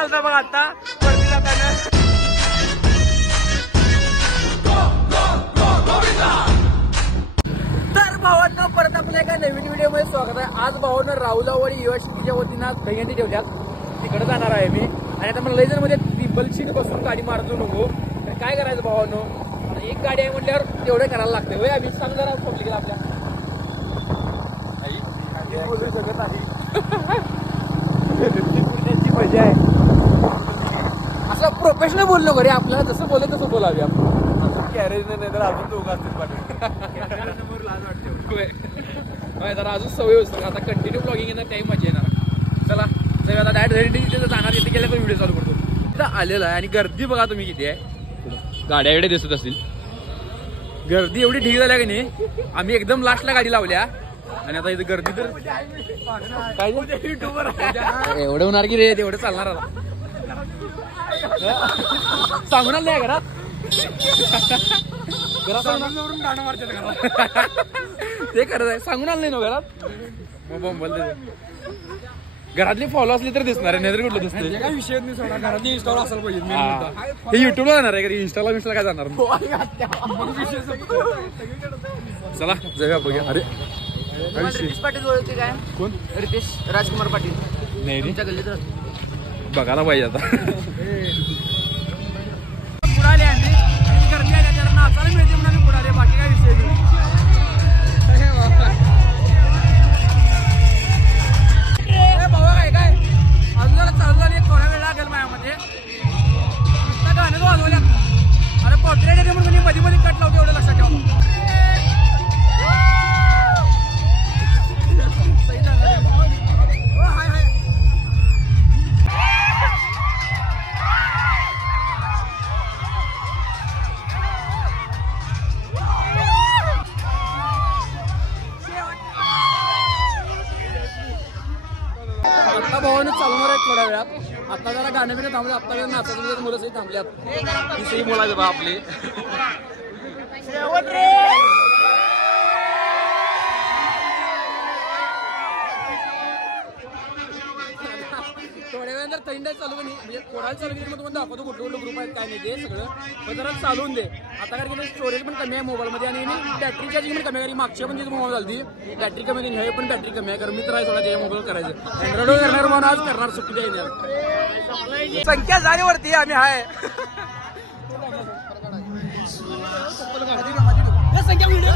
झालता बघ आता वरती जाताना. तर भावांना परत आपल्या एका नवीन व्हिडिओ मध्ये स्वागत आहे. आज भावांना राहुलावाडी युनिव्हर्सिटीच्या वतीनं दहीहंडी ठेवल्यात, तिकडे जाणार आहे मी. आणि आता मला लय मध्ये ट्रिपलशीट बसून गाडी मारतो नको, तर काय करायचं भावांनो, एक गाडी आहे म्हटल्यावर तेवढं करायला लागतं. होय आम्ही सांग जरा पब्लिकला आपल्या बोलू शकत नाही. मजा आहे असं प्रोफेशनल बोललो घरी, आपल्याला जसं बोलत तसं बोलावे आपण. कॅरेज नाही तर अजून दोघं असतील पाठवून लाज वाटते. जरा अजून सवय असतो. आता कंटिन्यू ब्लॉगिंग येणार, टाइम मजा येणार. चला सगळं आता डायरेक्ट तिथे जाणार, तिथे गेल्या पण व्हिडिओ चालू करतो. तिथं आलेला आहे आणि गर्दी बघा तुम्ही किती आहे. गाड्या एवढे दिसत असतील, गर्दी एवढी ढीग झाल्या की नाही. आम्ही एकदम लास्टला गाडी लावल्या आणि आता इथे गर्दी तर काय एवढं होणार की रे, तेवढं चालणार. आता सांगून आलं नाही घरात, घरात गाणं मारतात ते करत आहे. सांगून आलं नाही ना घरात, बोलते घरातली फॉलो असली तर दिसणार आहे, नाही कुठलं दिसते काय विषय नाही. सोडा घरातली इंस्टाला असायला पाहिजे. हे युट्यूबला जाणार आहे का, इंस्टाला मिस्टाला काय जाणार. चला जाऊया बघूया. अरे रितेश पाटील ओळखते काय? कोण? रितेश राजकुमार पाटील. नाही तुमच्या गल्लीत बघायला पाहिजे आता. बुडाले आम्ही गर्दी आहे त्याला नाचायला मिळते म्हणून आम्ही बुडाले, बाकी काय विषय नाही. भावा काय काय अजून जरा चालू झाली, थोडा वेळ लागेल माझ्यामध्ये. नुसतं गाणं वाजवल्यात. अरे पोर्ट्रेट येते म्हणून मी मध्ये मध्ये कट लावतो, एवढं लक्षात ठेवा. आता भावानं चालवणार आहे थोड्या वेळात. आता जरा गाणं बिणं थांबले, आता वेळ नाचायचं मुलं सही थांबल्यात. ही सही बोलायचं बा आपली. थोड्या वेळा जर थंड चालू नाही, म्हणजे कोणाला चालू केली मग तुम्हाला दाखवतो कुठले कुठले ग्रुप आहेत काय नाही ते सगळं. पण जरा चालवून दे आता, कारण की स्टोरेज पण कमी आहे मोबाईलमध्ये आणि बॅटरी चार्जिंग पण कमी आहे. मागच्या पण तिथे मोबाईल झाली बॅटरी कमी आहे, हे पण बॅटरी कमी आहे. कारण मी तर आहे थोडा त्याच्या मोबाईल करायचं, अँड्रॉइड करणार म्हणून आज करणार सुट्टी द्यायला. संख्या जाणीवरती आम्ही आहे संख्या व्हिडिओ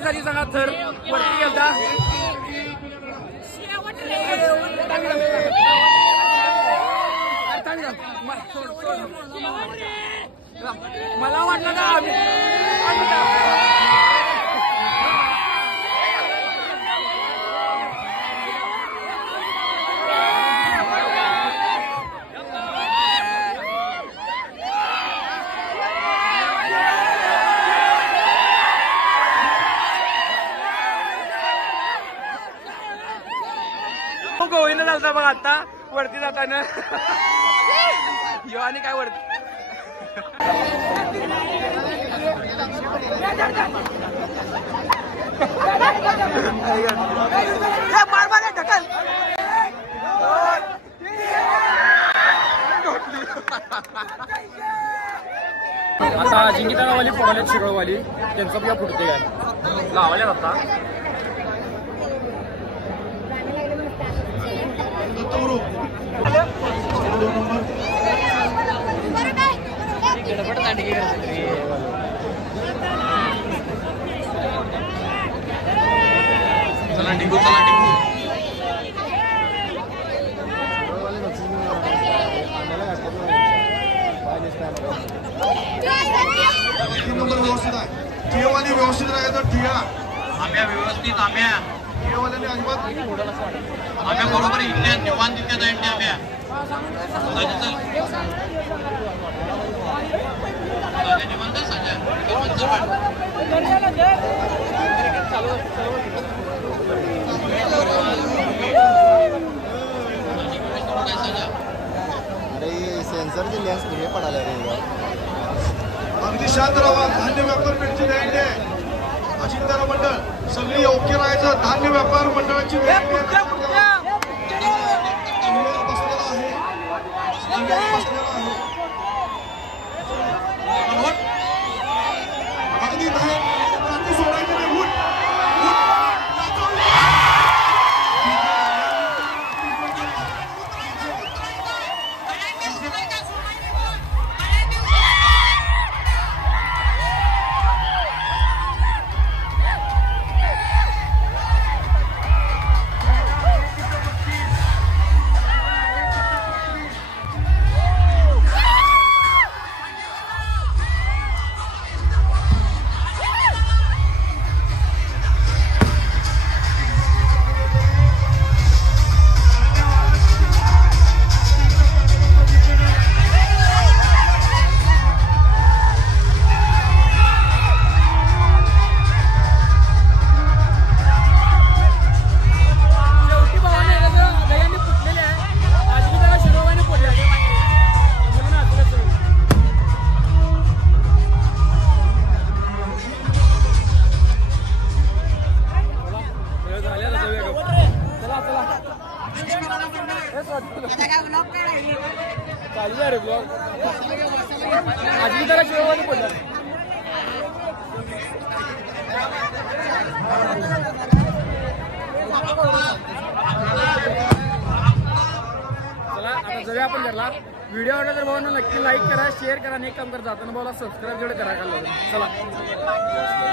कशी झाली सांगा थर वरती गेलता मला वाटलं का गोविंद चालता बघ आता वरती जाताना यो आणि काय वरती ढकल आता अजिंक्यतारावाली पोडाले शिरोळवाली त्यांचं बघा फुटते काय लावायला आता चला डिंगू चला डिंगू व्यवस्थित आहे ठियावाली व्यवस्थित राहायचं ठिया आम्ही व्यवस्थित आम्ही ठियावाल्याने अजिबात आम्ही बरोबर इंडिया निवांत तिथे जाईल आम्ही निवांत साजा अरे सेन्सरची लेन्स हे पडायला रे अगदी शांत राहा धान्य व्यापार पेठची लाईन आहे अजिंक्यतारा मंडळ सगळी योग्य राहायचं धान्य व्यापार मंडळाची बसलेला आहे अगदी नाही सोडायचं नाही उठ चालू आहे रे ब्लॉग अजिंक्यतारा शिरोळवाली पडला चला आता जरी आपण करला व्हिडिओ आवडला तर भावांनो नक्की लाईक करा शेअर करा आणि एक काम करता जाताना भावाला सबस्क्राईब जेवढे करा चला